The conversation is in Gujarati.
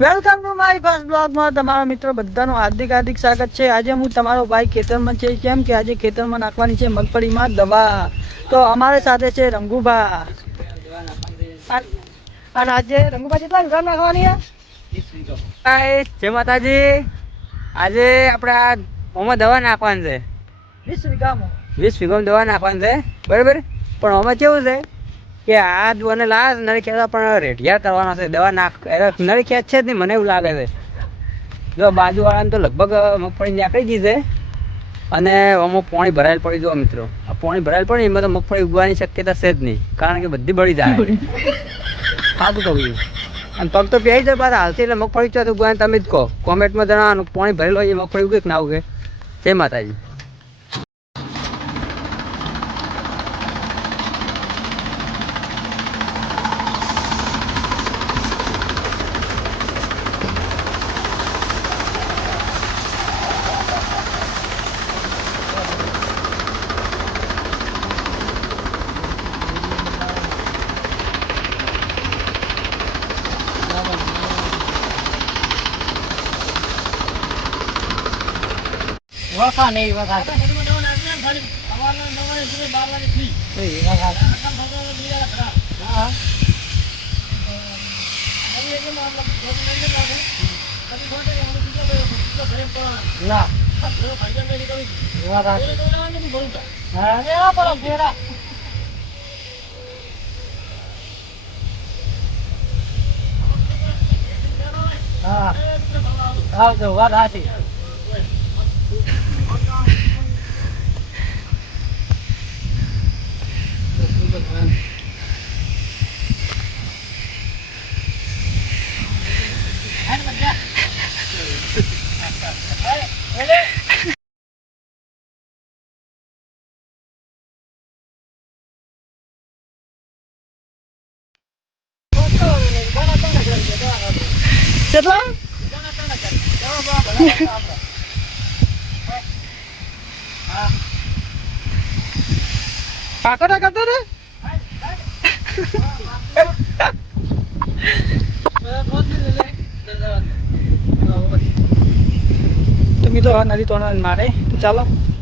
વેલકમ ટુ માય ફર્સ્ટ બ્લોગમાં તમારા મિત્રો બધાનું હાર્દિક સ્વાગત છે। આજે હું તમારો ભાઈ ખેતરમાં છે, કેમ કે આજે ખેતરમાં નાખવાની છે મગફળીમાં દવા। તો અમારી સાથે છે રંગુભા। અને આજે રંગુભા કેટલા વીઘા નાખવાની છે? જય માતાજી। આજે આપણે આ ઓમાં દવા નાખવાની છે 20 વીઘામાં। 20 વીઘામાં દવા નાખવાની છે, બરાબર। પણ આમાં કેવું છે કે આ દવાને નળી ખેંચવા પણ રેઢિયા કરવાના છે। દવા નાખ નળી ખેંચશે જ નહીં, મને એવું લાગે છે। જો બાજુવાળાને તો લગભગ મગફળી નાખી દીધી છે, અને આમાં પાણી ભરાયેલ પડી। જો મિત્રો, આ પાણી ભરાયેલ પડી એમાં તો મગફળી ઉગવાની શક્યતા છે જ નહીં, કારણ કે બધી બળી જાય। સાચું કહું છું। અને પગ તો પહેરી જાય પાછા હાલથી, એટલે મગફળી ચોથ ઉગવાની તમે જ કહો। કોમેન્ટમાં જણાવવાનું પાણી ભરેલું હોય એ મગફળી ઉગે કે ના ઉગે। જય માતાજી। વખા નહીં વખા આવજો વાત સાચી। કેટલા કાકોટા કરતો રે તો મિત્રો નદી તોડવા મારે, તો ચાલો।